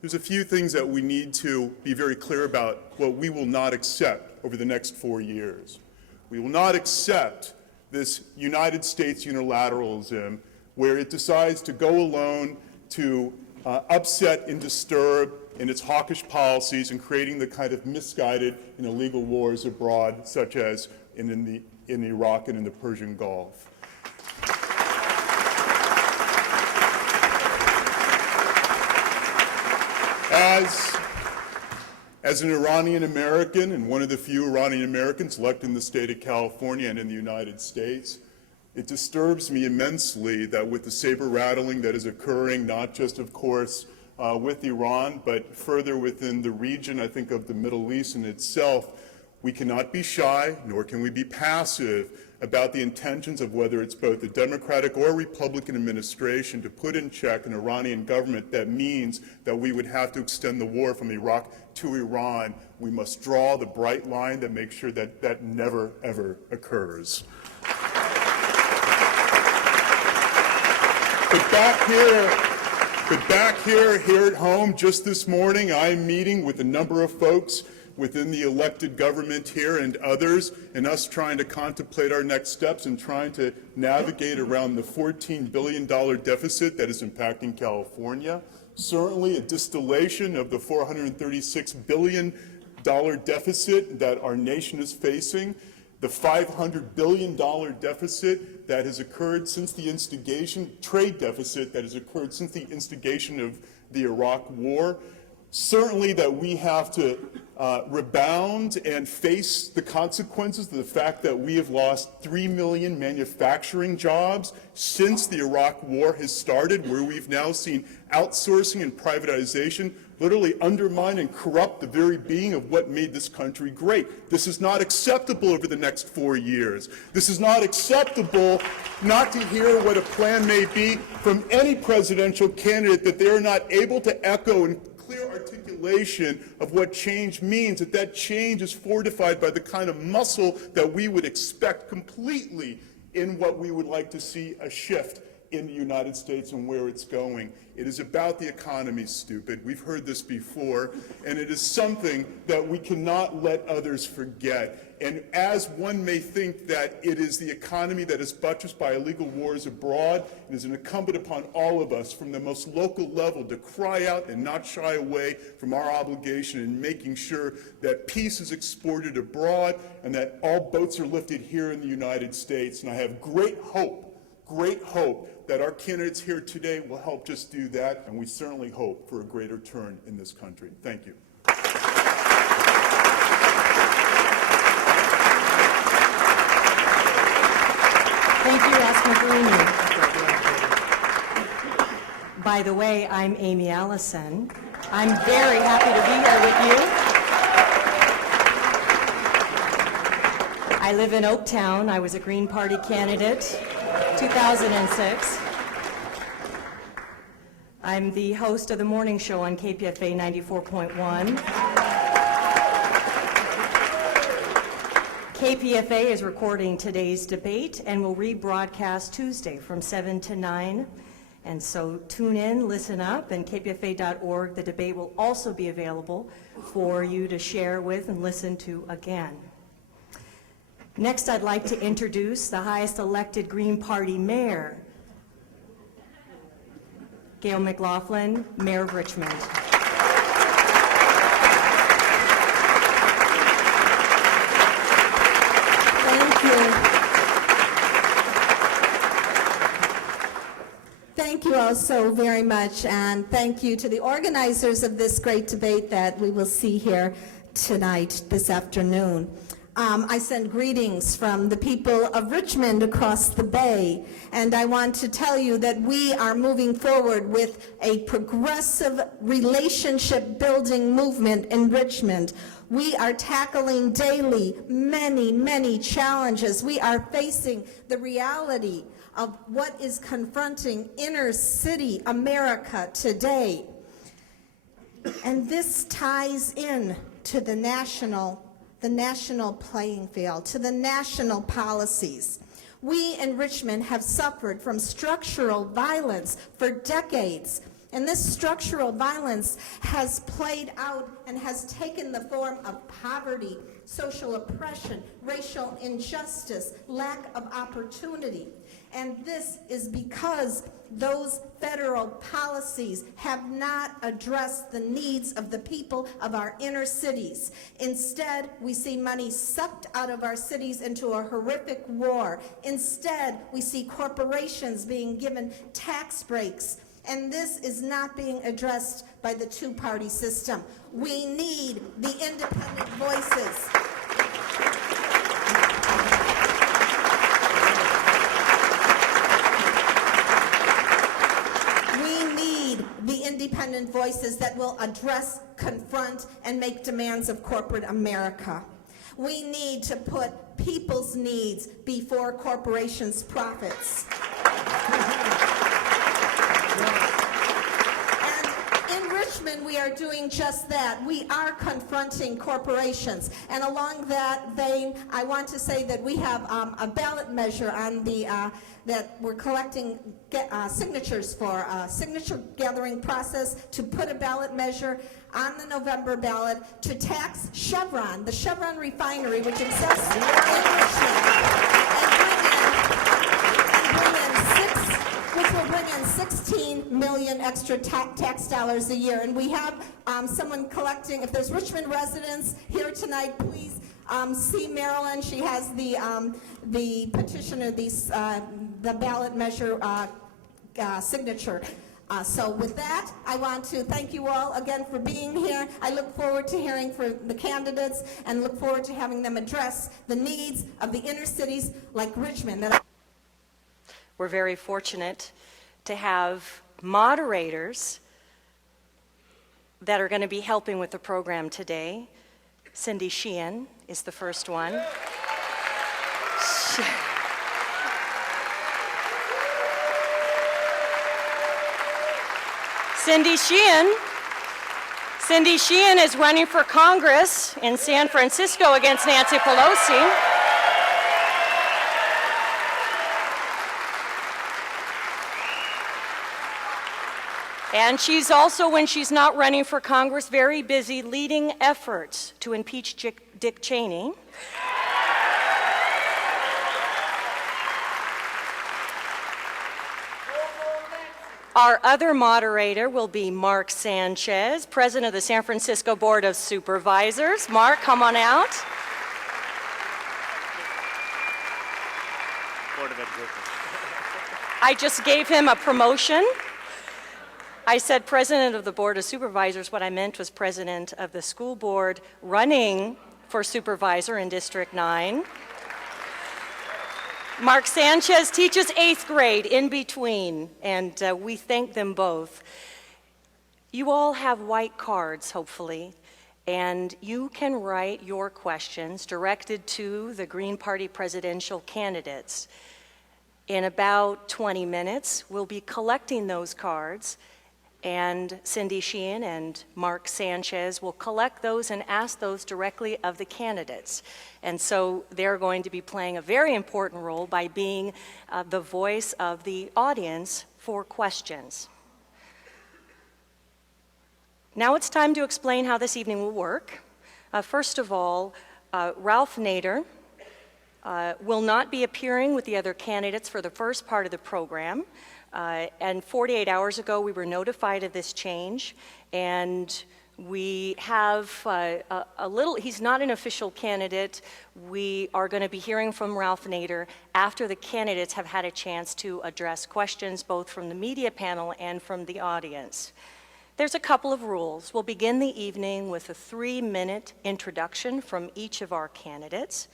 there's a few things that we need to be very clear about what we will not accept over the next 4 years. We will not accept this United States unilateralism where it decides to go alone to upset and disturb in its hawkish policies and creating the kind of misguided and illegal wars abroad, such as in Iraq and in the Persian Gulf. As an Iranian American and one of the few Iranian Americans elected in the state of California and in the United States, it disturbs me immensely that with the saber rattling that is occurring, not just, of course, with Iran, but further within the region, I think, of the Middle East in itself, we cannot be shy, nor can we be passive about the intentions of whether it's both the Democratic or Republican administration to put in check an Iranian government that means that we would have to extend the war from Iraq to Iran. We must draw the bright line that makes sure that that never, ever occurs. But back here at home, just this morning, I'm meeting with a number of folks within the elected government here and others, and us trying to contemplate our next steps and trying to navigate around the $14 billion deficit that is impacting California. Certainly a distillation of the $436 billion deficit that our nation is facing, the $500 billion deficit that has occurred since the instigation, trade deficit that has occurred since the instigation of the Iraq War. Certainly that we have to rebound and face the consequences of the fact that we have lost 3 million manufacturing jobs since the Iraq War has started, where we've now seen outsourcing and privatization literally undermine and corrupt the very being of what made this country great. This is not acceptable over the next 4 years. This is not acceptable not to hear what a plan may be from any presidential candidate that they are not able to echo in clear articulation of what change means, that change is fortified by the kind of muscle that we would expect completely in what we would like to see a shift in the United States and where it's going. It is about the economy, stupid. We've heard this before, and it is something that we cannot let others forget. And as one may think that it is the economy that is buttressed by illegal wars abroad, it is incumbent upon all of us from the most local level to cry out and not shy away from our obligation in making sure that peace is exported abroad and that all boats are lifted here in the United States. And I have great hope that our candidates here today will help just do that, and we certainly hope for a greater turn in this country. Thank you. Thank you, Asma. By the way, I'm Amy Allison. I'm very happy to be here with you. I live in Oaktown. I was a Green Party candidate, 2006. I'm the host of the morning show on KPFA 94.1. KPFA is recording today's debate and will rebroadcast Tuesday from 7 to 9. And so tune in, listen up, and kpfa.org. The debate will also be available for you to share with and listen to again. Next, I'd like to introduce the highest elected Green Party mayor, Gail McLaughlin, Mayor of Richmond. Thank you. Thank you all so very much, and thank you to the organizers of this great debate that we will see here tonight, this afternoon. I send greetings from the people of Richmond across the Bay, and I want to tell you that we are moving forward with a progressive relationship building movement in Richmond. We are tackling daily many, many challenges. We are facing the reality of what is confronting inner city America today. And this ties in to the national playing field, to the national policies. We in Richmond have suffered from structural violence for decades. And this structural violence has played out and has taken the form of poverty, social oppression, racial injustice, lack of opportunity. And this is because those federal policies have not addressed the needs of the people of our inner cities. Instead, we see money sucked out of our cities into a horrific war. Instead, we see corporations being given tax breaks. And this is not being addressed by the two-party system. We need the independent voices. We need the independent voices that will address, confront, and make demands of corporate America. We need to put people's needs before corporations' profits. We are doing just that. We are confronting corporations. And along that vein, I want to say that we have a ballot measure on the that we're collecting signatures for a signature gathering process to put a ballot measure on the November ballot to tax Chevron, the Chevron refinery, which exists in Richmond, which will bring in 16 million extra tax dollars a year. And we have someone collecting. If there's Richmond residents here tonight, please see Marilyn. She has the petition of the ballot measure signature. So with that, I want to thank you all again for being here. I look forward to hearing from the candidates and look forward to having them address the needs of the inner cities like Richmond. We're very fortunate to have moderators that are going to be helping with the program today. Cindy Sheehan is the first one. Cindy Sheehan is running for Congress in San Francisco against Nancy Pelosi. And she's also, when she's not running for Congress, very busy leading efforts to impeach Dick Cheney. Our other moderator will be Mark Sanchez, president of the San Francisco Board of Supervisors. Mark, come on out. Board of Education. I just gave him a promotion. I said president of the Board of Supervisors. What I meant was president of the school board running for supervisor in District 9. Mark Sanchez teaches 8th grade in between, and we thank them both. You all have white cards, hopefully, and you can write your questions directed to the Green Party presidential candidates. In about 20 minutes, we'll be collecting those cards, and Cindy Sheehan and Mark Sanchez will collect those and ask those directly of the candidates. And so they're going to be playing a very important role by being the voice of the audience for questions. Now it's time to explain how this evening will work. First of all, Ralph Nader will not be appearing with the other candidates for the first part of the program. And 48 hours ago, we were notified of this change, and we have he's not an official candidate. We are going to be hearing from Ralph Nader after the candidates have had a chance to address questions both from the media panel and from the audience. There's a couple of rules. We'll begin the evening with a 3-minute introduction from each of our candidates.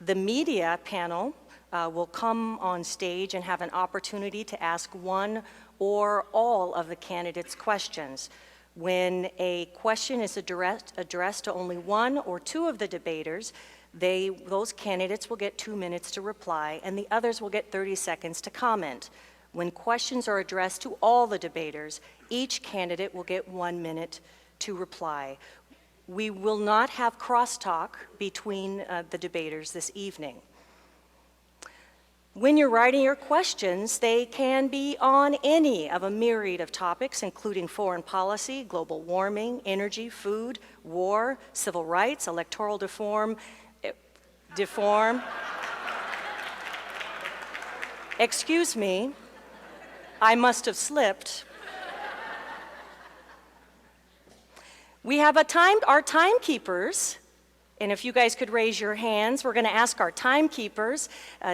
The media panel will come on stage and have an opportunity to ask one or all of the candidates' questions. When a question is addressed to only one or two of the debaters, those candidates will get 2 minutes to reply, and the others will get 30 seconds to comment. When questions are addressed to all the debaters, each candidate will get 1 minute to reply. We will not have crosstalk between the debaters this evening. When you're writing your questions, they can be on any of a myriad of topics, including foreign policy, global warming, energy, food, war, civil rights, electoral deform. Excuse me, I must have slipped. We have our timekeepers. And if you guys could raise your hands, we're going to ask our timekeepers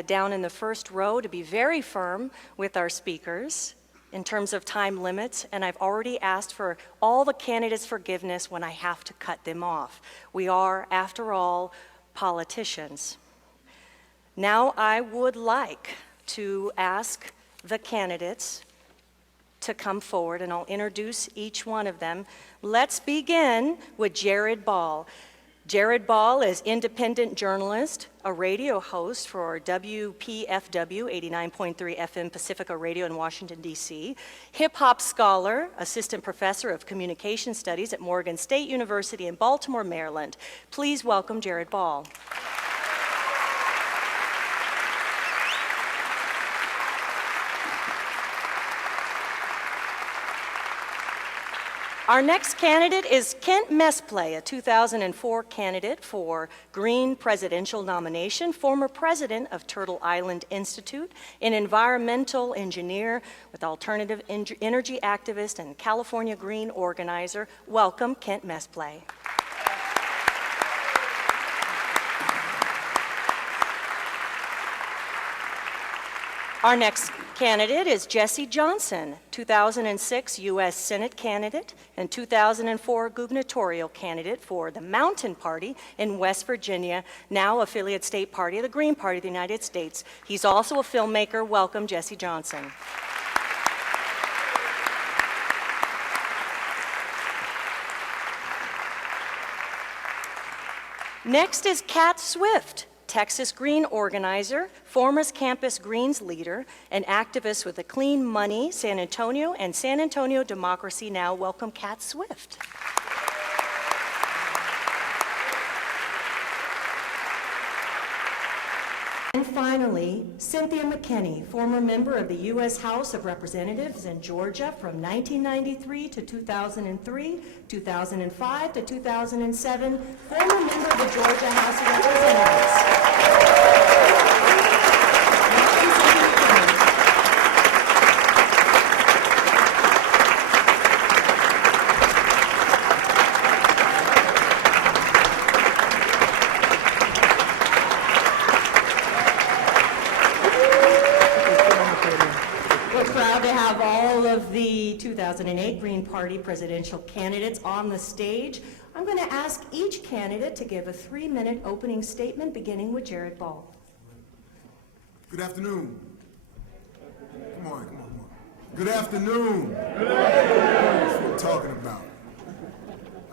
down in the first row to be very firm with our speakers in terms of time limits. And I've already asked for all the candidates' forgiveness when I have to cut them off. We are, after all, politicians. Now I would like to ask the candidates to come forward, and I'll introduce each one of them. Let's begin with Jared Ball. Jared Ball is independent journalist, a radio host for WPFW 89.3 FM Pacifica Radio in Washington, D.C., hip-hop scholar, assistant professor of communication studies at Morgan State University in Baltimore, Maryland. Please welcome Jared Ball. Our next candidate is Kent Mesplay, a 2004 candidate for Green presidential nomination, former president of Turtle Island Institute, an environmental engineer with alternative energy activist and California Green organizer. Welcome, Kent Mesplay. Our next candidate is Jesse Johnson, 2006 U.S. Senate candidate and 2004 gubernatorial candidate for the Mountain Party in West Virginia, now affiliate state party of the Green Party of the United States. He's also a filmmaker. Welcome, Jesse Johnson. Next is Kat Swift, Texas Green organizer, former Campus Greens leader, and activist with the Clean Money San Antonio and San Antonio Democracy Now! Welcome, Kat Swift. And finally, Cynthia McKinney, former member of the U.S. House of Representatives in Georgia from 1993 to 2003, 2005 to 2007, former member of the Georgia House of Representatives. We're proud to have all of the 2008 Green Party presidential candidates on the stage. I'm going to ask each candidate to give a 3-minute opening statement, beginning with Jared Ball. Good afternoon. Come on. Good afternoon. That's what we're talking about.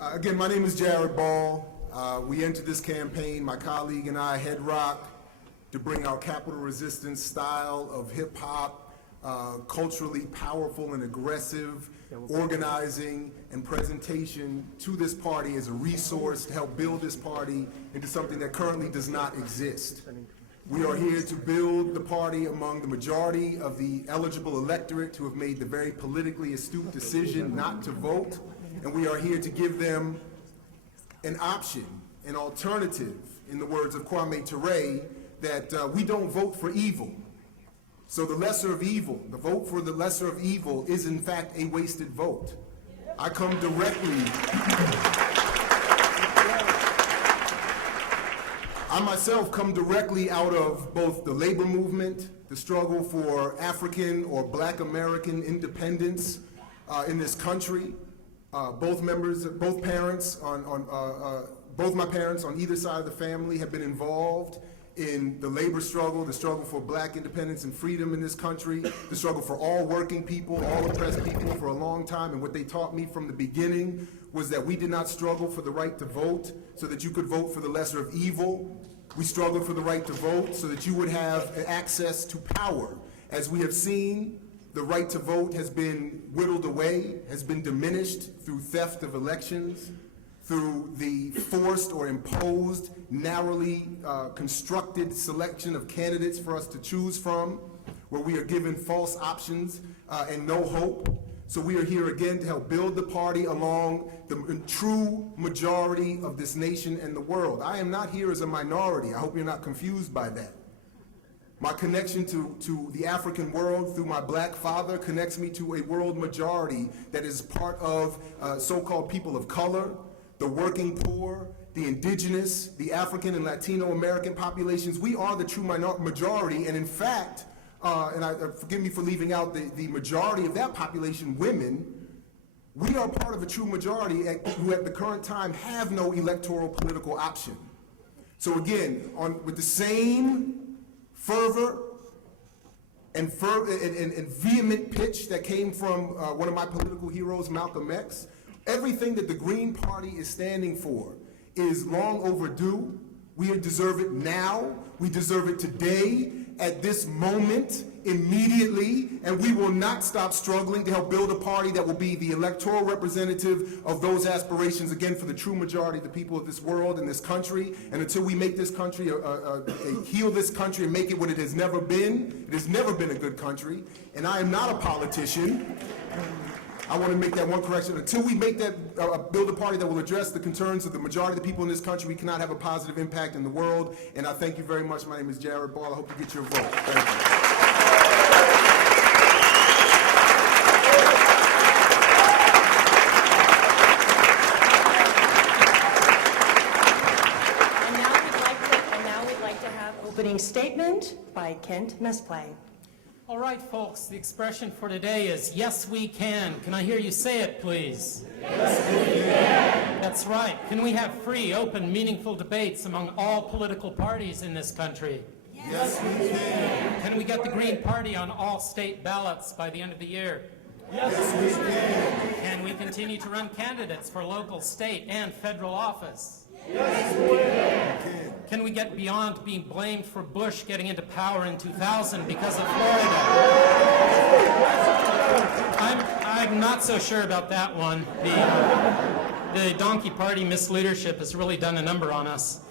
Again, my name is Jared Ball. We entered this campaign, my colleague and I, Head Rock, to bring our capital resistance style of hip hop, culturally powerful and aggressive organizing and presentation to this party as a resource to help build this party into something that currently does not exist. We are here to build the party among the majority of the eligible electorate who have made the very politically astute decision not to vote, and we are here to give them an option, an alternative, in the words of Kwame Ture, that we don't vote for evil. So the lesser of evil, the vote for the lesser of evil is in fact a wasted vote. I come directly, I myself come directly out of both the labor movement, the struggle for African or Black American independence in this country. Both parents both my parents on either side of the family have been involved in the labor struggle, the struggle for Black independence and freedom in this country, the struggle for all working people, all oppressed people for a long time. And what they taught me from the beginning was that we did not struggle for the right to vote so that you could vote for the lesser of evil. We struggled for the right to vote so that you would have access to power. As we have seen, the right to vote has been whittled away, has been diminished through theft of elections, through the forced or imposed, narrowly constructed selection of candidates for us to choose from, where we are given false options and no hope. So we are here again to help build the party along the true majority of this nation and the world. I am not here as a minority. I hope you're not confused by that. My connection to the African world through my black father connects me to a world majority that is part of so-called people of color, the working poor, the indigenous, the African and Latino American populations. We are the true majority, and in fact, forgive me for leaving out the majority of that population, women, we are part of a true majority who at the current time have no electoral political option. So again, with the same fervor and vehement pitch that came from one of my political heroes, Malcolm X, everything that the Green Party is standing for is long overdue. We deserve it now. We deserve it today, at this moment, immediately, and we will not stop struggling to help build a party that will be the electoral representative of those aspirations, again, for the true majority of the people of this world and this country. And until we make this country, heal this country and make it what it has never been a good country. And I am not a politician. I want to make that one correction. Until we make that, build a party that will address the concerns of the majority of the people in this country, we cannot have a positive impact in the world. And I thank you very much. My name is Jared Ball. I hope you get your vote. Thank you. And now we'd like to have opening statement by Kent Mesplay. All right, folks, the expression for today is, yes, we can. Can I hear you say it, please? Yes, we can. That's right. Can we have free, open, meaningful debates among all political parties in this country? Yes, we can. Can we get the Green Party on all state ballots by the end of the year? Yes, we can. Can we continue to run candidates for local, state, and federal office? Yes, we can. Can we get beyond being blamed for Bush getting into power in 2000 because of Florida? I'm not so sure about that one. The donkey party misleadership has really done a number on us.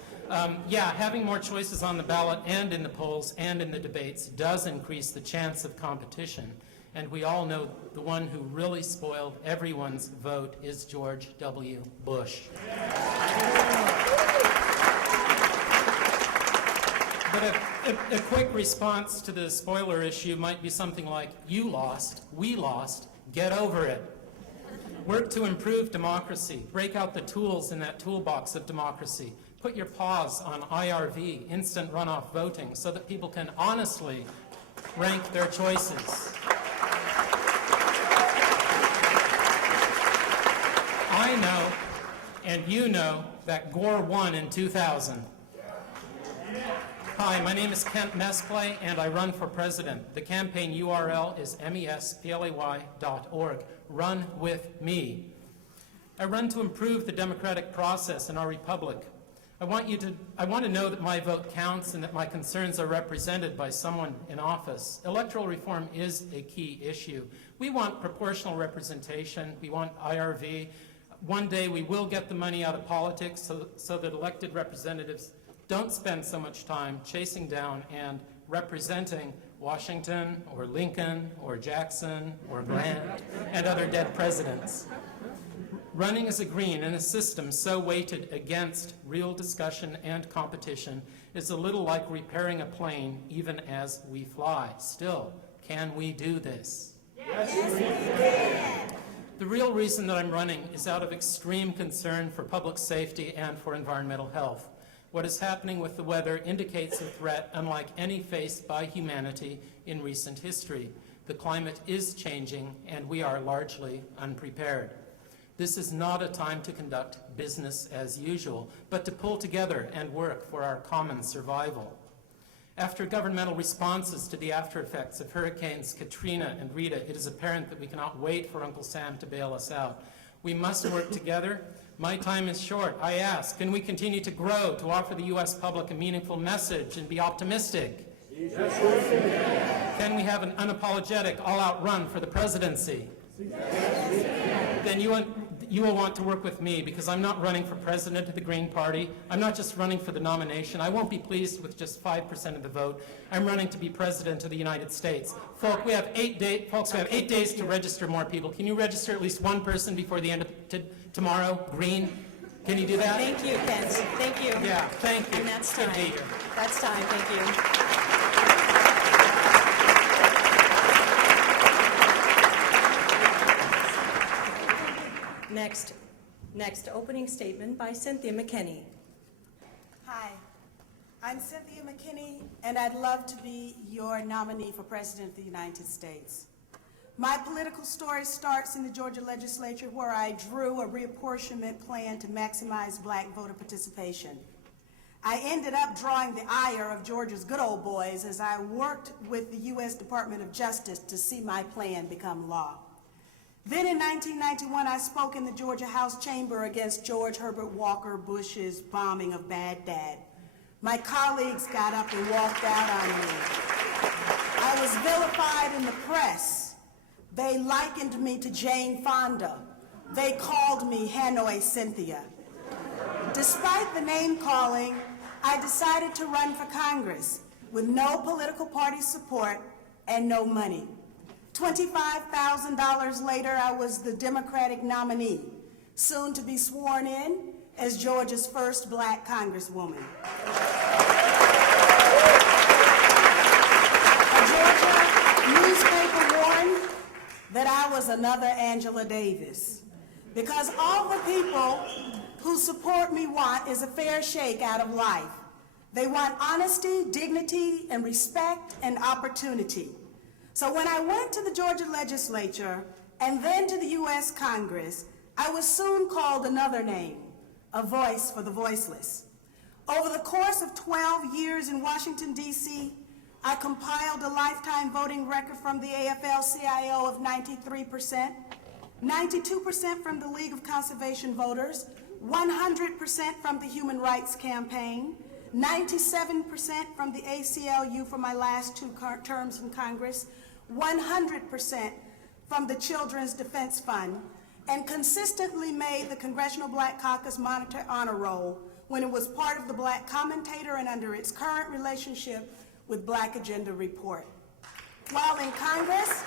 Yeah, having more choices on the ballot and in the polls and in the debates does increase the chance of competition. And we all know the one who really spoiled everyone's vote is George W. Bush. But a quick response to the spoiler issue might be something like, you lost, we lost, get over it. Work to improve democracy. Break out the tools in that toolbox of democracy. Put your paws on IRV, instant runoff voting, so that people can honestly rank their choices. I know, and you know, that Gore won in 2000. Hi, my name is Kent Mesplay, and I run for president. The campaign URL is mesplay.org. Run with me. I run to improve the democratic process in our republic. I want to know that my vote counts and that my concerns are represented by someone in office. Electoral reform is a key issue. We want proportional representation. We want IRV. One day we will get the money out of politics so that elected representatives don't spend so much time chasing down and representing Washington or Lincoln or Jackson or Grant and other dead presidents. Running as a Green in a system so weighted against real discussion and competition is a little like repairing a plane even as we fly. Still, can we do this? Yes, we can. The real reason that I'm running is out of extreme concern for public safety and for environmental health. What is happening with the weather indicates a threat unlike any faced by humanity in recent history. The climate is changing, and we are largely unprepared. This is not a time to conduct business as usual, but to pull together and work for our common survival. After governmental responses to the after effects of Hurricanes Katrina and Rita, it is apparent that we cannot wait for Uncle Sam to bail us out. We must work together. My time is short. I ask, can we continue to grow, to offer the U.S. public a meaningful message and be optimistic? Yes, can we have an unapologetic, all-out run for the presidency? Yes, then you will want to work with me because I'm not running for president of the Green Party. I'm not just running for the nomination. I won't be pleased with just 5% of the vote. I'm running to be president of the United States. Folks, we have 8 days to register more people. Can you register at least one person before the end of tomorrow? Green? Can you do that? Thank you, Kent. Thank you. Yeah, thank you. And that's Good time. to hear. That's time, thank you. Next, opening statement by Cynthia McKinney. Hi, I'm Cynthia McKinney, and I'd love to be your nominee for President of the United States. My political story starts in the Georgia legislature, where I drew a reapportionment plan to maximize black voter participation. I ended up drawing the ire of Georgia's good old boys as I worked with the U.S. Department of Justice to see my plan become law. Then in 1991, I spoke in the Georgia House chamber against George Herbert Walker Bush's bombing of Baghdad. My colleagues got up and walked out on me. I was vilified in the press. They likened me to Jane Fonda. They called me Hanoi Cynthia. Despite the name calling, I decided to run for Congress with no political party support and no money. $25,000 later, I was the Democratic nominee, soon to be sworn in as Georgia's first black congresswoman. A Georgia newspaper warned that I was another Angela Davis, because all the people who support me want is a fair shake out of life. They want honesty, dignity, and respect and opportunity. So when I went to the Georgia legislature and then to the U.S. Congress, I was soon called another name, a voice for the voiceless. Over the course of 12 years in Washington, D.C., I compiled a lifetime voting record from the AFL-CIO of 93%, 92% from the League of Conservation Voters, 100% from the Human Rights Campaign, 97% from the ACLU for my last 2 terms in Congress, 100% from the Children's Defense Fund, and consistently made the Congressional Black Caucus Monitor Honor Roll when it was part of the Black Commentator and under its current relationship with Black Agenda Report. While in Congress,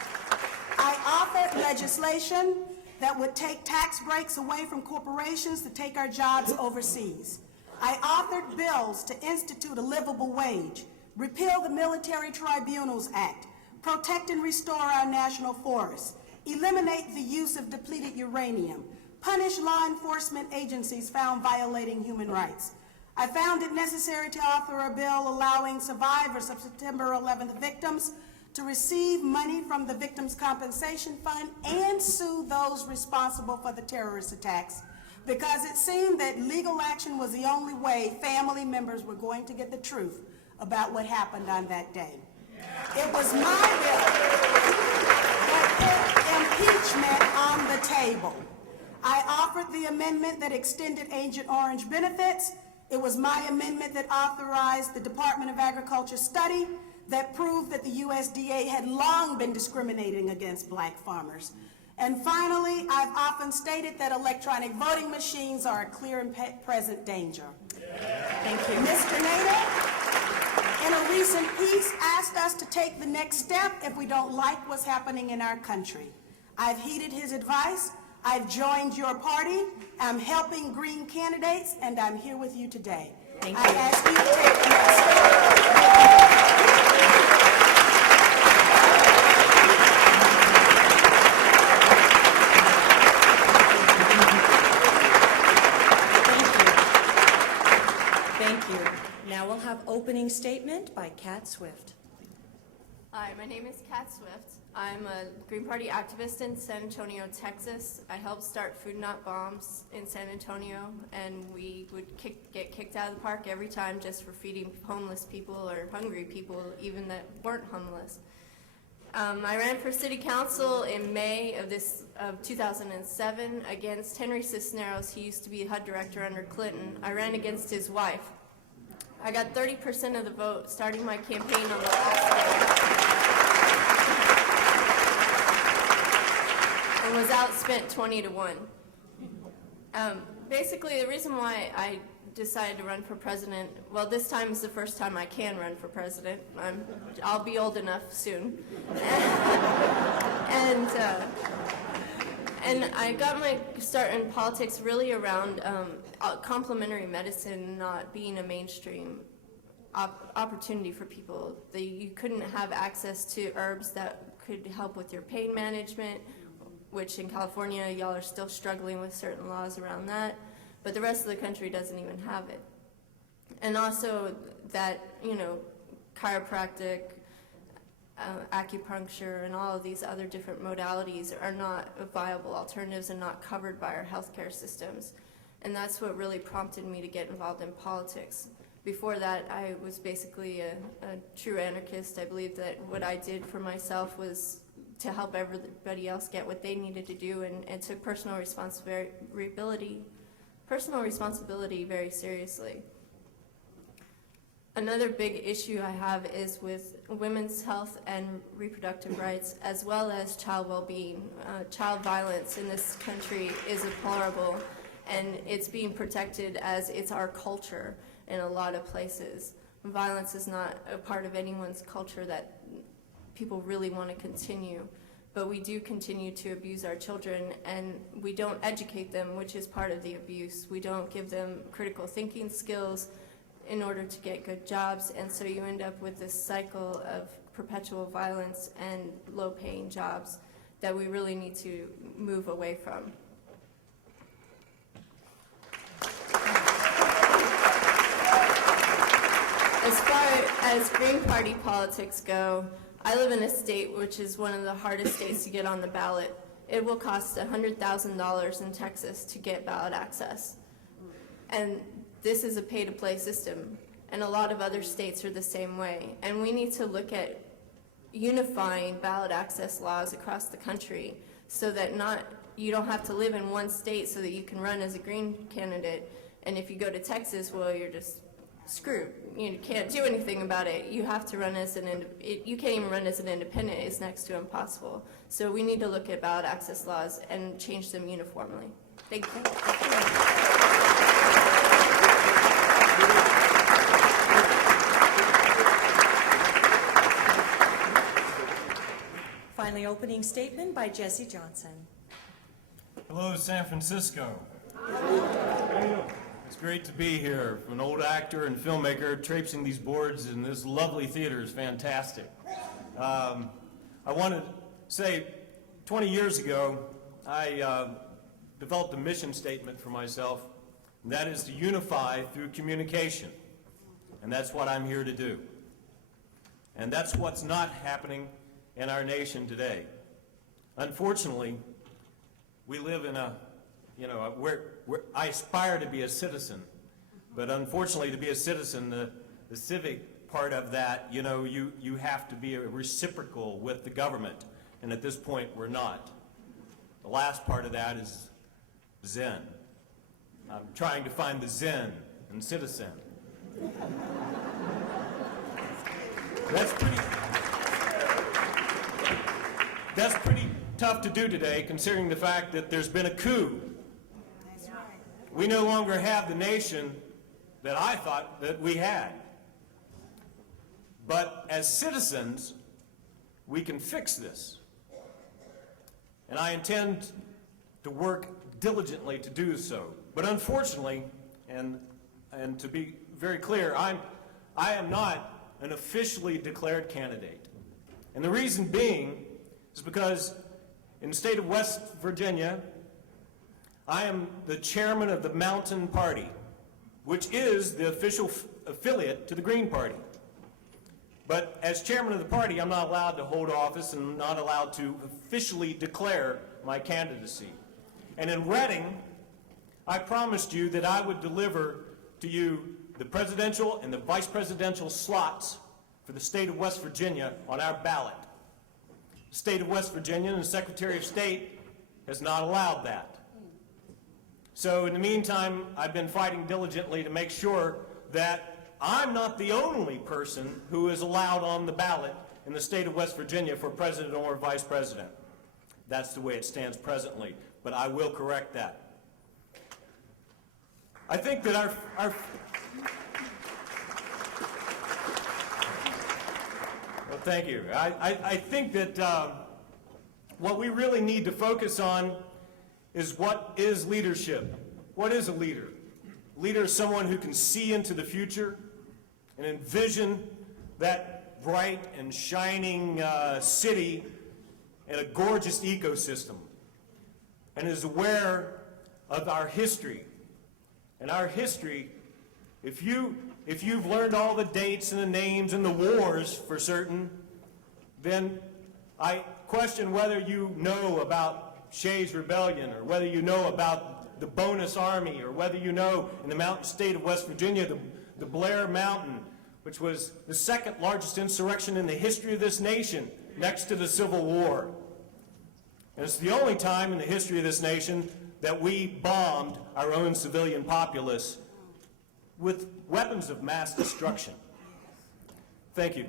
I authored legislation that would take tax breaks away from corporations to take our jobs overseas. I authored bills to institute a livable wage, repeal the Military Tribunals Act, protect and restore our national forests, eliminate the use of depleted uranium, punish law enforcement agencies found violating human rights. I found it necessary to author a bill allowing survivors of September 11th victims to receive money from the Victims' Compensation Fund and sue those responsible for the terrorist attacks, because it seemed that legal action was the only way family members were going to get the truth about what happened on that day. It was my bill that put impeachment on the table. I offered the amendment that extended Agent Orange benefits. It was my amendment that authorized the Department of Agriculture study that proved that the USDA had long been discriminating against black farmers. And finally, I've often stated that electronic voting machines are a clear and present danger. Thank you. Mr. Nader, in a recent piece, asked us to take the next step if we don't like what's happening in our country. I've heeded his advice. I've joined your party. I'm helping Green candidates, and I'm here with you today. Thank I you. ask you to take the next step. Thank you. Now we'll have opening statement by Kat Swift. Hi, my name is Kat Swift. I'm a Green Party activist in San Antonio, Texas. I helped start Food Not Bombs in San Antonio, and we would get kicked out of the park every time just for feeding homeless people or hungry people, even that weren't homeless. I ran for city council in May of 2007 against Henry Cisneros. He used to be HUD director under Clinton. I ran against his wife. I got 30% of the vote, starting my campaign on the last day, and was outspent 20-1. Basically, the reason why I decided to run for president, well, this time is the first time I can run for president. I'll be old enough soon. And I got my start in politics really around complementary medicine not being a mainstream opportunity for people. You couldn't have access to herbs that could help with your pain management, which in California, y'all are still struggling with certain laws around that, but the rest of the country doesn't even have it. And also that, you know, chiropractic, acupuncture, and all of these other different modalities are not viable alternatives and not covered by our healthcare systems. And that's what really prompted me to get involved in politics. Before that, I was basically a true anarchist. I believed that what I did for myself was to help everybody else get what they needed to do, and took personal responsibility very seriously. Another big issue I have is with women's health and reproductive rights, as well as child well-being. Child violence in this country is deplorable, and it's being protected as it's our culture in a lot of places. Violence is not a part of anyone's culture that people really want to continue, but we do continue to abuse our children, and we don't educate them, which is part of the abuse. We don't give them critical thinking skills in order to get good jobs, and so you end up with this cycle of perpetual violence and low-paying jobs that we really need to move away from. As far as Green Party politics go, I live in a state which is one of the hardest states to get on the ballot. It will cost $100,000 in Texas to get ballot access. And this is a pay-to-play system, and a lot of other states are the same way. And we need to look at unifying ballot access laws across the country so that you don't have to live in one state so that you can run as a Green candidate. And if you go to Texas, well, you're just screwed. You can't do anything about it. You have to run as you can't even run as an independent. It's next to impossible. So we need to look at ballot access laws and change them uniformly. Thank you. Finally, opening statement by Jesse Johnson. Hello, San Francisco. It's great to be here. An old actor and filmmaker traipsing these boards in this lovely theater is fantastic. I want to say 20 years ago, I developed a mission statement for myself, and that is to unify through communication. And that's what I'm here to do. And that's what's not happening in our nation today. Unfortunately, we live in I aspire to be a citizen, but unfortunately to be a citizen, the civic part of that, you have to be reciprocal with the government, and at this point we're not. The last part of that is Zen. I'm trying to find the Zen in citizen. That's pretty tough to do today, considering the fact that there's been a coup. That's right. We no longer have the nation that I thought that we had. But as citizens, we can fix this. And I intend to work diligently to do so. But unfortunately, and to be very clear, I am not an officially declared candidate. And the reason being is because in the state of West Virginia, I am the chairman of the Mountain Party, which is the official affiliate to the Green Party. But as chairman of the party, I'm not allowed to hold office and not allowed to officially declare my candidacy. And in Reading, I promised you that I would deliver to you the presidential and the vice presidential slots for the state of West Virginia on our ballot. The state of West Virginia and the Secretary of State has not allowed that. So in the meantime, I've been fighting diligently to make sure that I'm not the only person who is allowed on the ballot in the state of West Virginia for president or vice president. That's the way it stands presently, but I will correct that. I think that our well, thank you. I think that what we really need to focus on is what is leadership. What is a leader? A leader is someone who can see into the future and envision that bright and shining city and a gorgeous ecosystem, and is aware of our history. And our history, if you've learned all the dates and the names and the wars for certain, then I question whether you know about Shays' Rebellion, or whether you know about the Bonus Army, or whether you know in the mountain state of West Virginia, the Blair Mountain, which was the second largest insurrection in the history of this nation, next to the Civil War. And it's the only time in the history of this nation that we bombed our own civilian populace with weapons of mass destruction. Thank you.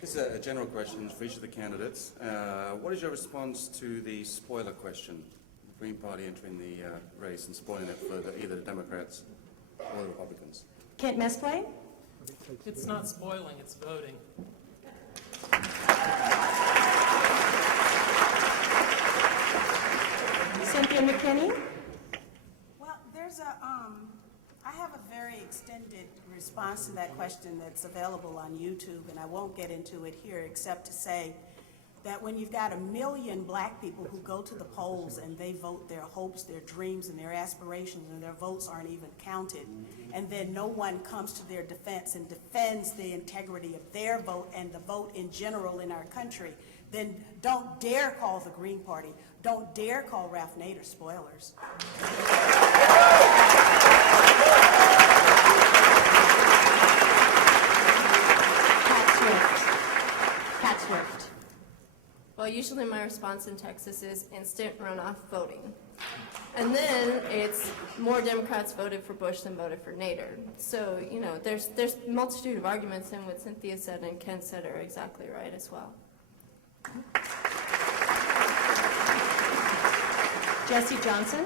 This is a general question for each of the candidates. What is your response to the spoiler question? The Green Party entering the race and spoiling it for either the Democrats or the Republicans. Kent Mesplay? It's not spoiling, it's voting. Cynthia McKinney? Well, I have a very extended response to that question that's available on YouTube, and I won't get into it here except to say that when you've got 1 million black people who go to the polls and they vote their hopes, their dreams, and their aspirations, and their votes aren't even counted, and then no one comes to their defense and defends the integrity of their vote and the vote in general in our country, then don't dare call the Green Party, don't dare call Ralph Nader spoilers. Pat Swift. Well, usually my response in Texas is instant runoff voting. And then it's more Democrats voted for Bush than voted for Nader. So, you know, there's a multitude of arguments, and what Cynthia said and Ken said are exactly right as well. Jesse Johnson?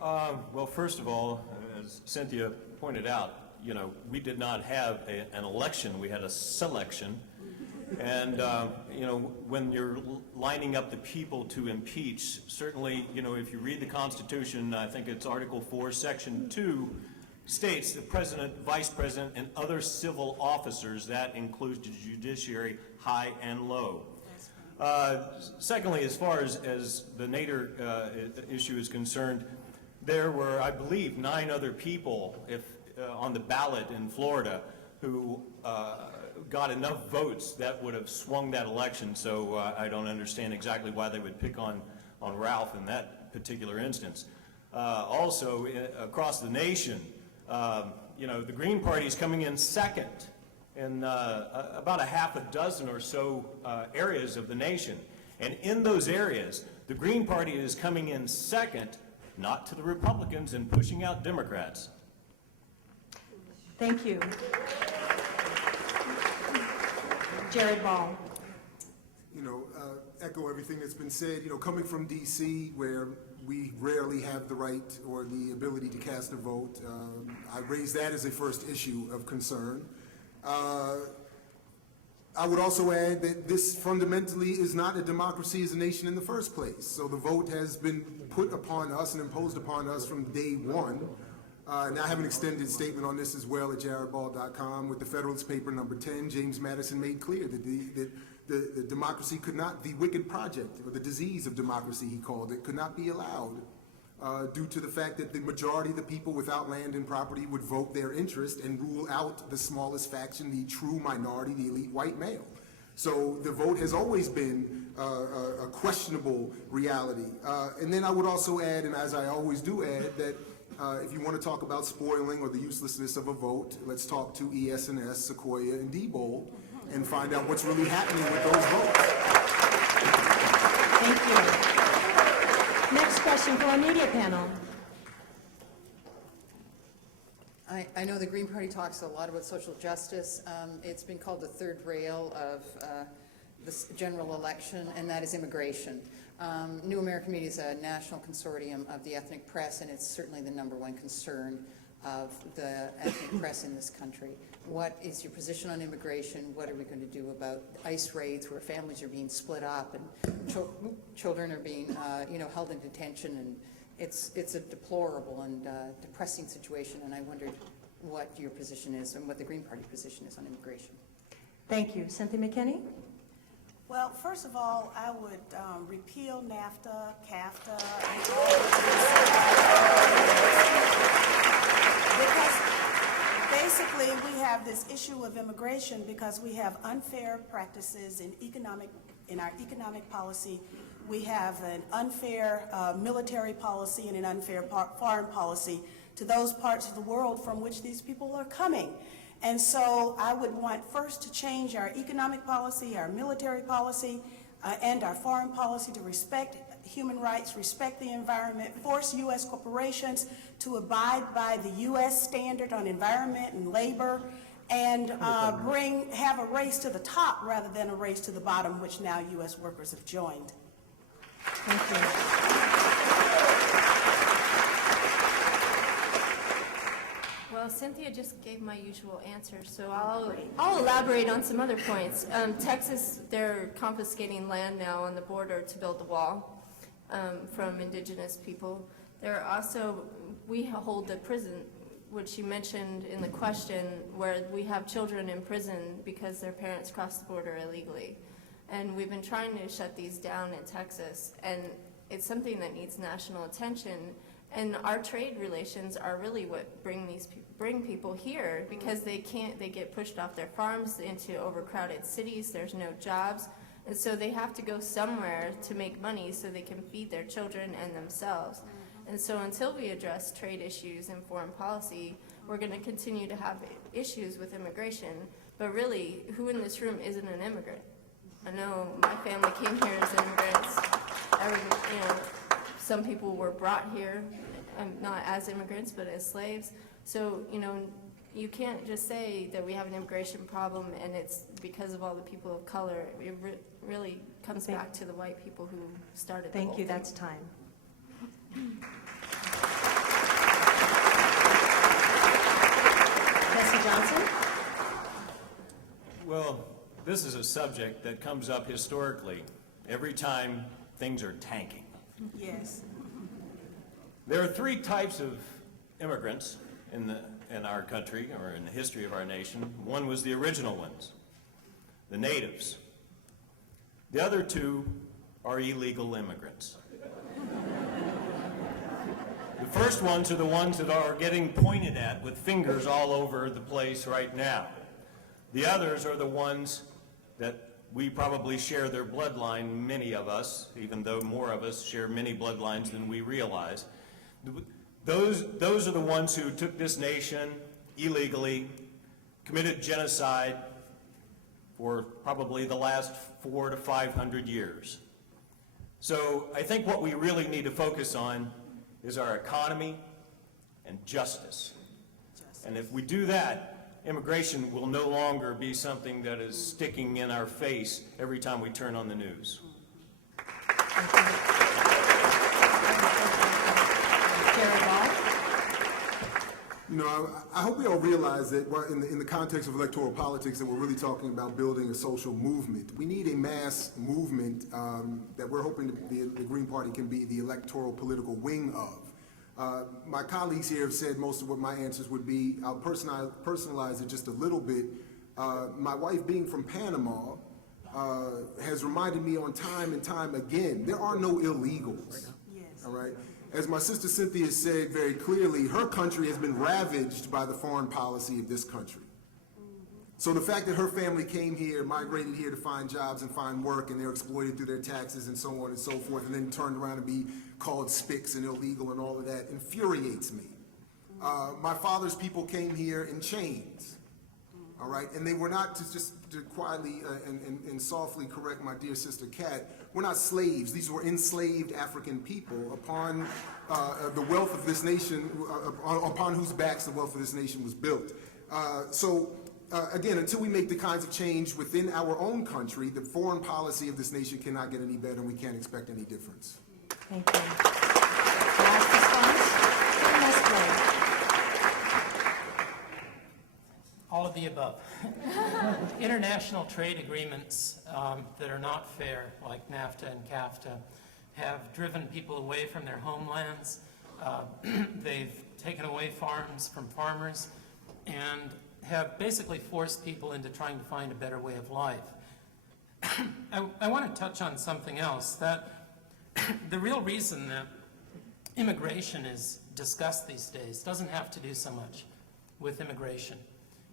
Well, first of all, as Cynthia pointed out, you know, we did not have an election, we had a selection. And, you know, when you're lining up the people to impeach, certainly, you know, if you read the Constitution, I think it's Article 4, Section 2, states the President, Vice President, and other civil officers, that includes the judiciary, high and low. Secondly, as far as the Nader issue is concerned, there were, I believe, 9 other people on the ballot in Florida who got enough votes that would have swung that election, so I don't understand exactly why they would pick on Ralph in that particular instance. Also, across the nation, you know, the Green Party is coming in second in about a half a dozen or so areas of the nation. And in those areas, the Green Party is coming in second, not to the Republicans, and pushing out Democrats. Thank you. Jared Ball. You know, echo everything that's been said. You know, coming from D.C., where we rarely have the right or the ability to cast a vote, I raise that as a first issue of concern. I would also add that this fundamentally is not a democracy as a nation in the first place. So the vote has been put upon us and imposed upon us from day one. And I have an extended statement on this as well at jaredball.com. With the Federalist Paper number 10, James Madison made clear that the democracy could not, the wicked project, or the disease of democracy, he called it, could not be allowed due to the fact that the majority of the people without land and property would vote their interest and rule out the smallest faction, the true minority, the elite white male. So the vote has always been a questionable reality. And then I would also add, and as I always do add, that if you want to talk about spoiling or the uselessness of a vote, let's talk to ES&S, Sequoia, and Diebold and find out what's really happening with those votes. Thank you. Next question from our media panel. I know the Green Party talks a lot about social justice. It's been called the third rail of this general election, and that is immigration. New American Media is a national consortium of the ethnic press, and it's certainly the #1 concern of the ethnic press in this country. What is your position on immigration? What are we going to do about ICE raids where families are being split up and children are being held in detention? And it's a deplorable and depressing situation, and I wondered what your position is and what the Green Party position is on immigration. Thank you. Cynthia McKinney? Well, first of all, I would repeal NAFTA, CAFTA, because basically we have this issue of immigration because we have unfair practices in our economic policy. We have an unfair military policy and an unfair foreign policy to those parts of the world from which these people are coming. And so I would want first to change our economic policy, our military policy, and our foreign policy to respect human rights, respect the environment, force U.S. corporations to abide by the U.S. standard on environment and labor, and have a race to the top rather than a race to the bottom, which now U.S. workers have joined. Thank you. Well, Cynthia just gave my usual answer, so I'll elaborate on some other points. Texas, they're confiscating land now on the border to build the wall from indigenous people. We hold the prison, which you mentioned in the question, where we have children in prison because their parents crossed the border illegally. And we've been trying to shut these down in Texas, and it's something that needs national attention. And our trade relations are really what bring people here, because they get pushed off their farms into overcrowded cities. There's no jobs, and so they have to go somewhere to make money so they can feed their children and themselves. And so until we address trade issues and foreign policy, we're going to continue to have issues with immigration. But really, who in this room isn't an immigrant? I know my family came here as immigrants. Some people were brought here, not as immigrants, but as slaves. So, you can't just say that we have an immigration problem and it's because of all the people of color. It really comes back to the white people who started the whole Thank you. thing. That's time. Jesse Johnson? Well, this is a subject that comes up historically every time things are tanking. Yes. There are three types of immigrants in our country, or in the history of our nation. One was the original ones, the natives. The other two are illegal immigrants. The first ones are the ones that are getting pointed at with fingers all over the place right now. The others are the ones that we probably share their bloodline, many of us, even though more of us share many bloodlines than we realize. Those are the ones who took this nation illegally, committed genocide for probably the last 400 to 500 years. So I think what we really need to focus on is our economy and justice. And if we do that, immigration will no longer be something that is sticking in our face every time we turn on the news. I hope we all realize that in the context of electoral politics that we're really talking about building a social movement. We need a mass movement that we're hoping the Green Party can be the electoral political wing of. My colleagues here have said most of what my answers would be. I'll personalize it just a little bit. My wife being from Panama has reminded me on time and time again, there are no illegals, all right? As my sister Cynthia said very clearly, her country has been ravaged by the foreign policy of this country. So the fact that her family came here, migrated here to find jobs and find work, and they're exploited through their taxes and so on and so forth, and then turned around and be called spics and illegal and all of that infuriates me. My father's people came here in chains, all right? And they were not, to quietly and softly correct my dear sister Kat, we're not slaves. These were enslaved African people upon the wealth of this nation, upon whose backs the wealth of this nation was built. So again, until we make the kinds of change within our own country, the foreign policy of this nation cannot get any better, and we can't expect any difference. Thank you. Last response? Mesclay. All of the above. International trade agreements that are not fair, like NAFTA and CAFTA, have driven people away from their homelands. They've taken away farms from farmers and have basically forced people into trying to find a better way of life. I want to touch on something else, that the real reason that immigration is discussed these days doesn't have to do so much with immigration.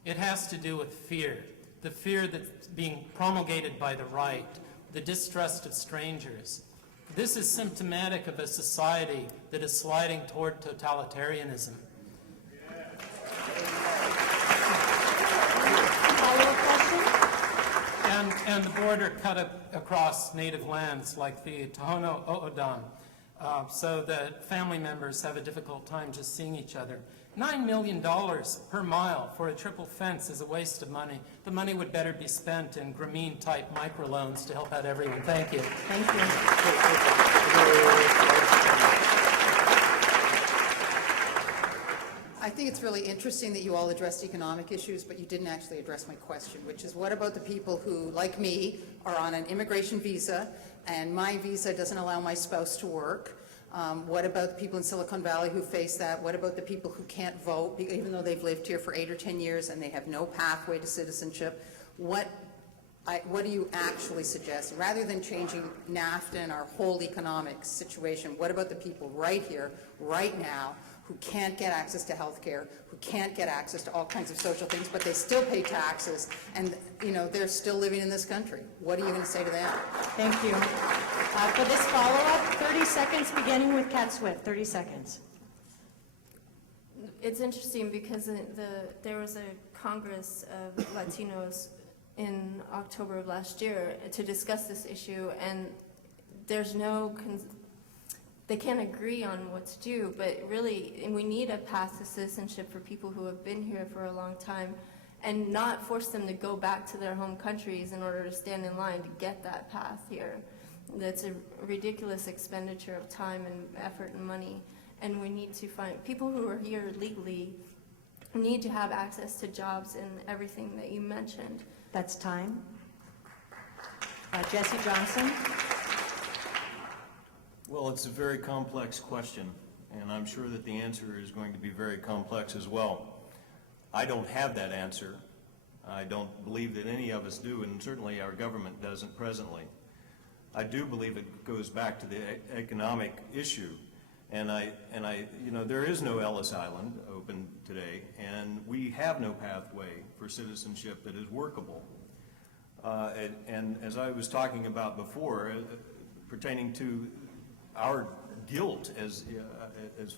It has to do with fear, the fear that's being promulgated by the right, the distrust of strangers. This is symptomatic of a society that is sliding toward totalitarianism. Follow-up question? And the border cut across native lands like the Tohono O'odham, so that family members have a difficult time just seeing each other. $9 million per mile for a triple fence is a waste of money. The money would better be spent in Grameen-type microloans to help out everyone. Thank you. Thank you. I think it's really interesting that you all addressed economic issues, but you didn't actually address my question, which is what about the people who, like me, are on an immigration visa, and my visa doesn't allow my spouse to work? What about the people in Silicon Valley who face that? What about the people who can't vote, even though they've lived here for 8 or 10 years and they have no pathway to citizenship? What do you actually suggest? Rather than changing NAFTA and our whole economic situation, what about the people right here, right now, who can't get access to health care, who can't get access to all kinds of social things, but they still pay taxes, and they're still living in this country? What are you going to say to them? Thank you. For this follow-up, 30 seconds, beginning with Cat Swift. 30 seconds. It's interesting because there was a Congress of Latinos in October of last year to discuss this issue, and there's they can't agree on what to do, but really we need a path to citizenship for people who have been here for a long time, and not force them to go back to their home countries in order to stand in line to get that path here. That's a ridiculous expenditure of time and effort and money, and we need to find people who are here legally need to have access to jobs and everything that you mentioned. That's time. Jesse Johnson. Well, it's a very complex question, and I'm sure that the answer is going to be very complex as well. I don't have that answer. I don't believe that any of us do, and certainly our government doesn't presently. I do believe it goes back to the economic issue, and there is no Ellis Island open today, and we have no pathway for citizenship that is workable. And as I was talking about before, pertaining to our guilt as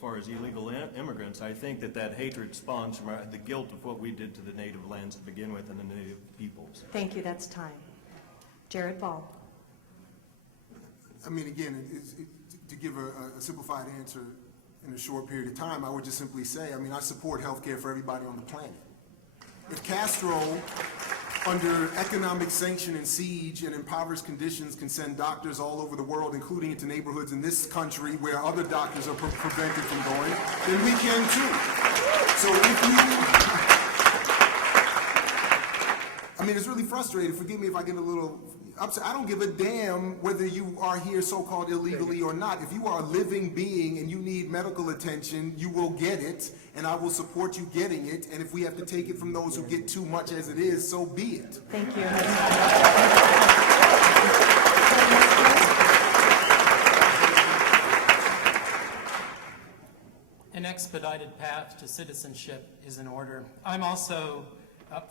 far as illegal immigrants, I think that hatred spawns from the guilt of what we did to the native lands to begin with and the native peoples. Thank you. That's time. Jared Ball. I mean, again, to give a simplified answer in a short period of time, I would just simply say, I support health care for everybody on the planet. If Castro, under economic sanction and siege and impoverished conditions, can send doctors all over the world, including into neighborhoods in this country where other doctors are prevented from going, then we can too. So it's really frustrating. Forgive me if I get a little upset. I don't give a damn whether you are here so-called illegally or not. If you are a living being and you need medical attention, you will get it, and I will support you getting it. And if we have to take it from those who get too much as it is, so be it. Thank you. An expedited path to citizenship is in order. I'm also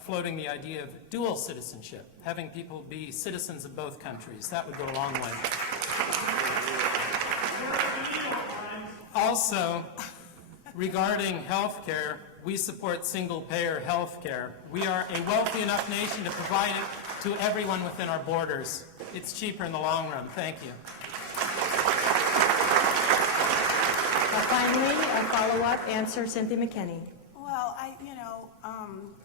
floating the idea of dual citizenship, having people be citizens of both countries. That would go a long way. Also, regarding health care, we support single-payer health care. We are a wealthy enough nation to provide it to everyone within our borders. It's cheaper in the long run. Thank you. Finally, a follow-up answer, Cynthia McKinney. Well,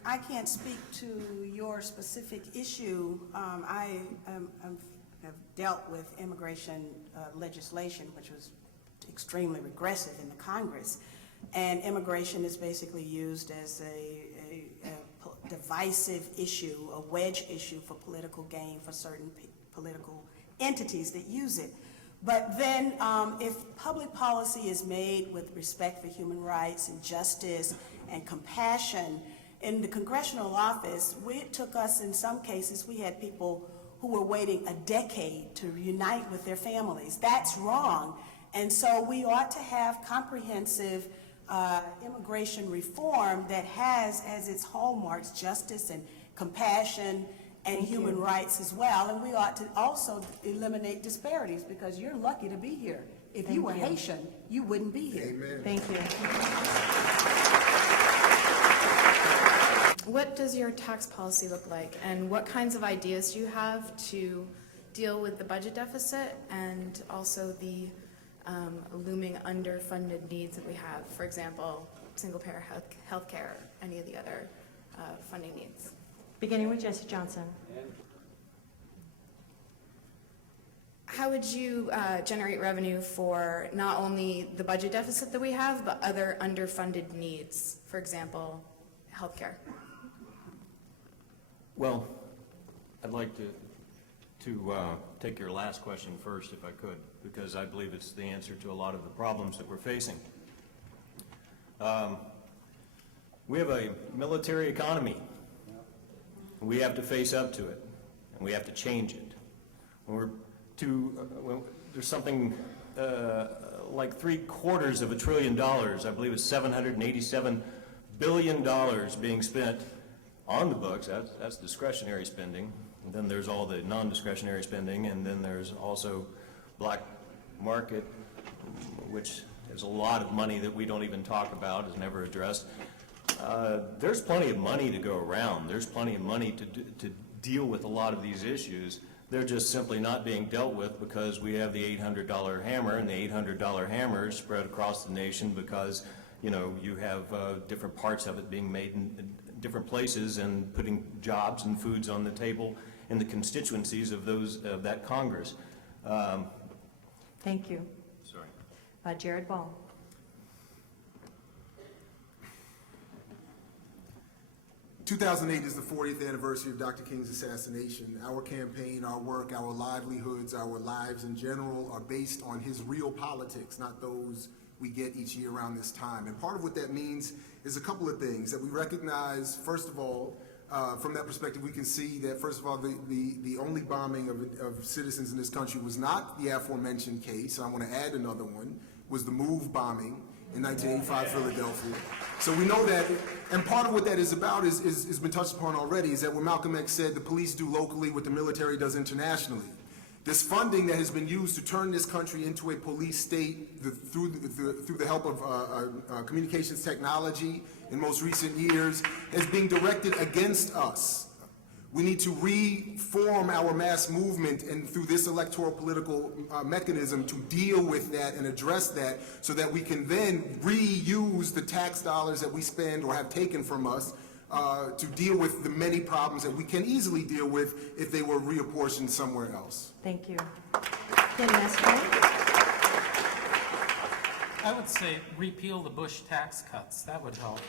I can't speak to your specific issue. I have dealt with immigration legislation, which was extremely regressive in the Congress. And immigration is basically used as a divisive issue, a wedge issue for political gain for certain political entities that use it. But then if public policy is made with respect for human rights and justice and compassion, in the congressional office, it took us, in some cases, we had people who were waiting a decade to reunite with their families. That's wrong. And so we ought to have comprehensive immigration reform that has as its hallmarks justice and compassion and human rights as well. And we ought to also eliminate disparities, because you're lucky to be here. If you were Haitian, you wouldn't be here. Amen. Thank you. What does your tax policy look like, and what kinds of ideas do you have to deal with the budget deficit and also the looming underfunded needs that we have? For example, single-payer health care, any of the other funding needs. Beginning with Jesse Johnson. How would you generate revenue for not only the budget deficit that we have, but other underfunded needs? For example, health care. Well, I'd like to take your last question first, if I could, because I believe it's the answer to a lot of the problems that we're facing. We have a military economy. We have to face up to it, and we have to change it. When there's something like $750 billion, I believe it's $787 billion being spent on the books. That's discretionary spending. And then there's all the non-discretionary spending, and then there's also black market, which is a lot of money that we don't even talk about, is never addressed. There's plenty of money to go around. There's plenty of money to deal with a lot of these issues. They're just simply not being dealt with because we have the $800 hammer, and the $800 hammer is spread across the nation because, you know, you have different parts of it being made in different places and putting jobs and foods on the table in the constituencies of that Congress. Thank you. Sorry. Jared Ball. "2008 is the 40th anniversary of Dr. King's assassination. Our campaign, our work, our livelihoods, our lives in general are based on his real politics, not those we get each year around this time. And part of what that means is a couple of things that we recognize. First of all, from that perspective, we can see that, first of all, the only bombing of citizens in this country was not the aforementioned case. I want to add another one, was the MOVE bombing in 1985 Philadelphia. So we know that, and part of what that is about is been touched upon already, is that when Malcolm X said the police do locally what the military does internationally. This funding that has been used to turn this country into a police state through the help of communications technology in most recent years is being directed against us. We need to reform our mass movement and through this electoral political mechanism to deal with that and address that so that we can then reuse the tax dollars that we spend or have taken from us to deal with the many problems that we can easily deal with if they were reapportioned somewhere else. Thank you. Ken Mestre. I would say repeal the Bush tax cuts. That would help.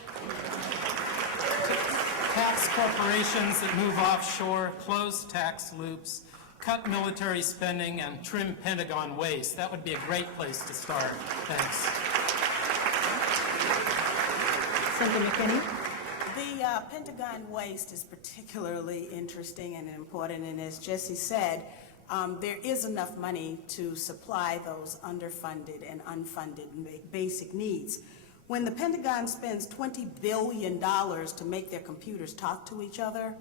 Tax corporations that move offshore, close tax loops, cut military spending, and trim Pentagon waste. That would be a great place to start. Thanks. Cynthia McKinney. The Pentagon waste is particularly interesting and important, and as Jesse said, there is enough money to supply those underfunded and unfunded basic needs. When the Pentagon spends $20 billion to make their computers talk to each other,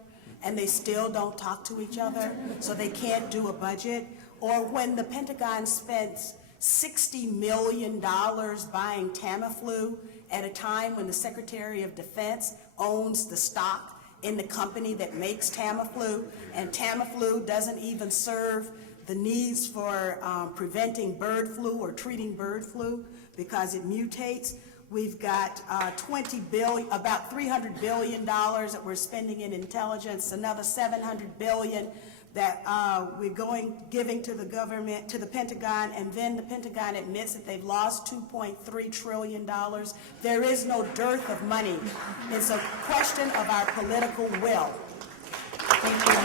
and they still don't talk to each other, so they can't do a budget, or when the Pentagon spends $60 million buying Tamiflu at a time when the Secretary of Defense owns the stock in the company that makes Tamiflu, and Tamiflu doesn't even serve the needs for preventing bird flu or treating bird flu because it mutates. We've got about $300 billion that we're spending in intelligence, another $700 billion that we're giving to the government, to the Pentagon, and then the Pentagon admits that they've lost $2.3 trillion. There is no dearth of money. It's a question of our political will. Thank you.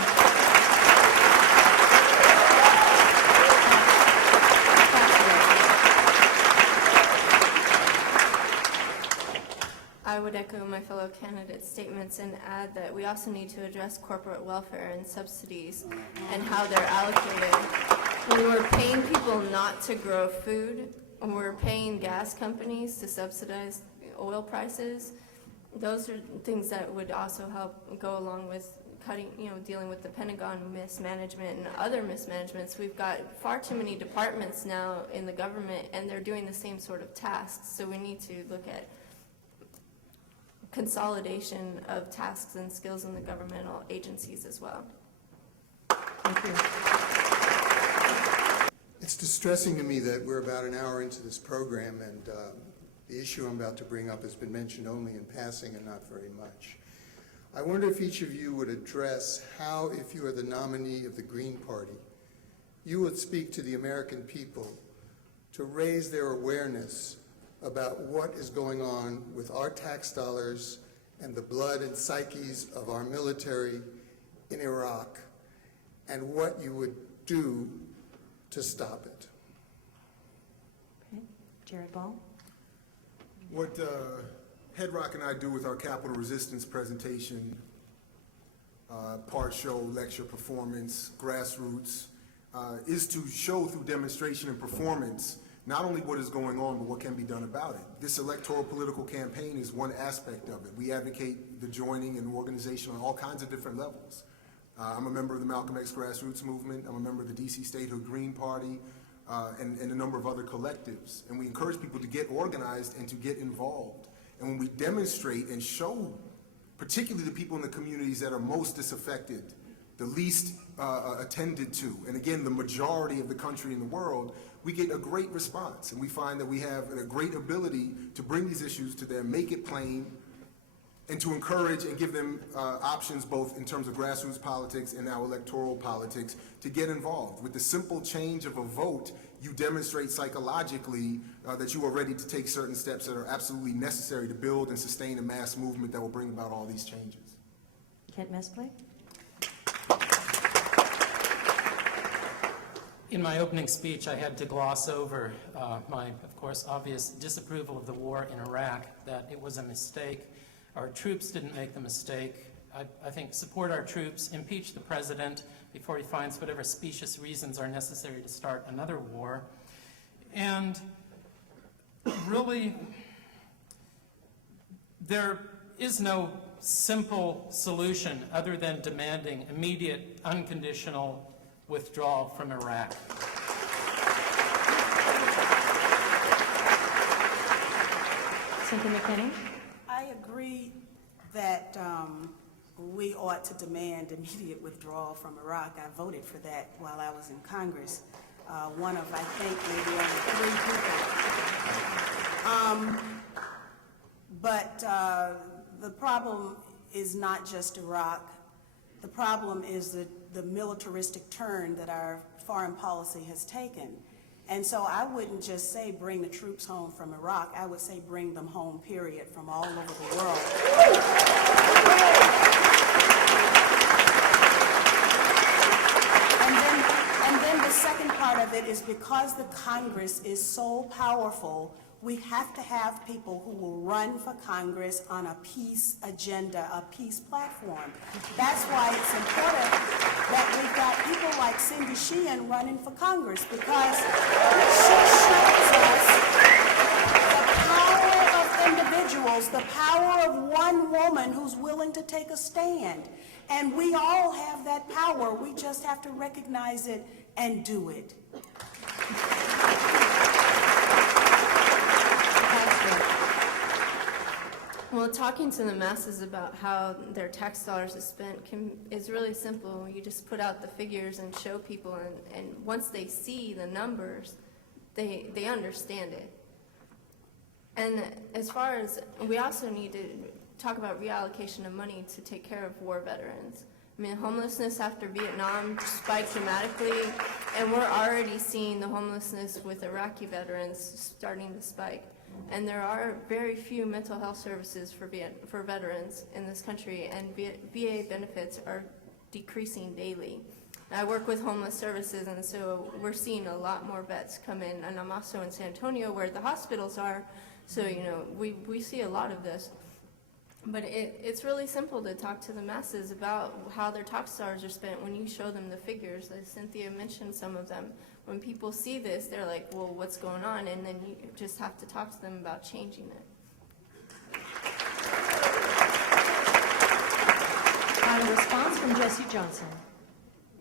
I would echo my fellow candidates' statements and add that we also need to address corporate welfare and subsidies and how they're allocated. When we're paying people not to grow food, when we're paying gas companies to subsidize oil prices, those are things that would also help go along with cutting, dealing with the Pentagon mismanagement and other mismanagements. We've got far too many departments now in the government, and they're doing the same sort of tasks. So we need to look at consolidation of tasks and skills in the governmental agencies as well. Thank you. It's distressing to me that we're about an hour into this program and the issue I'm about to bring up has been mentioned only in passing and not very much. I wonder if each of you would address how, if you are the nominee of the Green Party, you would speak to the American people to raise their awareness about what is going on with our tax dollars and the blood and psyches of our military in Iraq, and what you would do to stop it. Okay. Jared Ball. What Headrock and I do with our Capital Resistance presentation, part show, lecture, performance, grassroots, is to show through demonstration and performance not only what is going on, but what can be done about it. This electoral political campaign is one aspect of it. We advocate the joining and organization on all kinds of different levels. I'm a member of the Malcolm X grassroots movement. I'm a member of the DC Statehood Green Party, and a number of other collectives. And we encourage people to get organized and to get involved. And when we demonstrate and show, particularly the people in the communities that are most disaffected, the least attended to, and again, the majority of the country and the world, we get a great response. And we find that we have a great ability to bring these issues to them, make it plain, and to encourage and give them options both in terms of grassroots politics and now electoral politics to get involved. With the simple change of a vote, you demonstrate psychologically that you are ready to take certain steps that are absolutely necessary to build and sustain a mass movement that will bring about all these changes. Kent Mesplay. In my opening speech, I had to gloss over my, of course, obvious disapproval of the war in Iraq, that it was a mistake. Our troops didn't make the mistake. I think support our troops, impeach the president before he finds whatever specious reasons are necessary to start another war. And really, there is no simple solution other than demanding immediate, unconditional withdrawal from Iraq. Cynthia McKinney. I agree that we ought to demand immediate withdrawal from Iraq. I voted for that while I was in Congress. One of, I think, maybe only 3 people. But the problem is not just Iraq. The problem is the militaristic turn that our foreign policy has taken. And so I wouldn't just say bring the troops home from Iraq. I would say bring them home, period, from all over the world. And then the second part of it is because the Congress is so powerful, we have to have people who will run for Congress on a peace agenda, a peace platform. That's why it's important that we've got people like Cindy Sheehan running for Congress, because she shows us the power of individuals, the power of one woman who's willing to take a stand. And we all have that power. We just have to recognize it and do it. Well, talking to the masses about how their tax dollars is spent is really simple. You just put out the figures and show people, and once they see the numbers, they understand it. And as far as, we also need to talk about reallocation of money to take care of war veterans. I mean, homelessness after Vietnam spiked dramatically, and we're already seeing the homelessness with Iraqi veterans starting to spike. And there are very few mental health services for veterans in this country, and VA benefits are decreasing daily. I work with homeless services, and so we're seeing a lot more vets come in, and I'm also in San Antonio where the hospitals are, so we see a lot of this. But it's really simple to talk to the masses about how their tax dollars are spent when you show them the figures. As Cynthia mentioned some of them. When people see this, they're like, well, what's going on? And then you just have to talk to them about changing it. Final response from Jesse Johnson.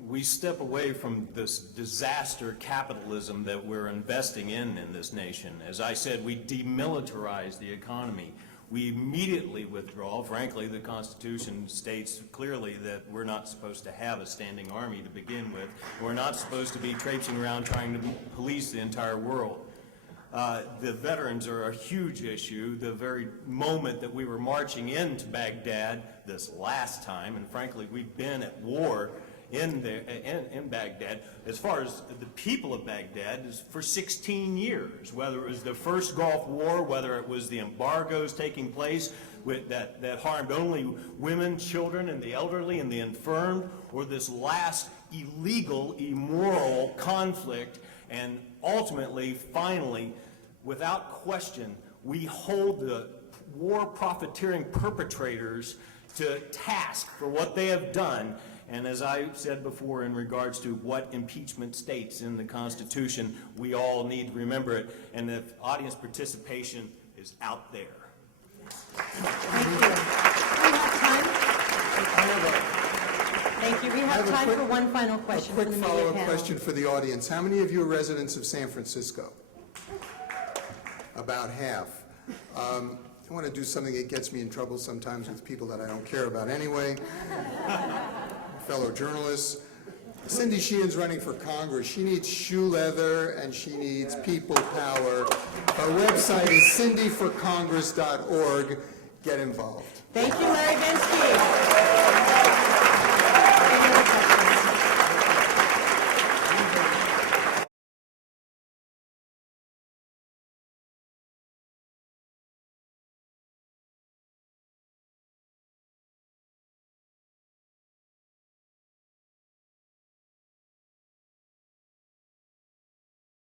We step away from this disaster capitalism that we're investing in this nation. As I said, we demilitarize the economy. We immediately withdraw. Frankly, the Constitution states clearly that we're not supposed to have a standing army to begin with. We're not supposed to be traipsing around trying to police the entire world. The veterans are a huge issue. The very moment that we were marching into Baghdad this last time, and frankly, we've been at war in Baghdad, as far as the people of Baghdad, is for 16 years, whether it was the first Gulf War, whether it was the embargoes taking place that harmed only women, children, and the elderly and the infirmed, or this last illegal, immoral conflict, and ultimately, finally, without question, we hold the war profiteering perpetrators to task for what they have done. And as I said before in regards to what impeachment states in the Constitution, we all need to remember it, and the audience participation is out there. Thank you. We have time. Thank you. We have time for one final question from the media panel. A quick follow-up question for the audience. How many of you are residents of San Francisco? About half. I want to do something that gets me in trouble sometimes with people that I don't care about anyway. Fellow journalists. Cindy Sheehan's running for Congress. She needs shoe leather and she needs people power. Our website is cindyforcongress.org. Get involved. Thank you, Larry Bensky.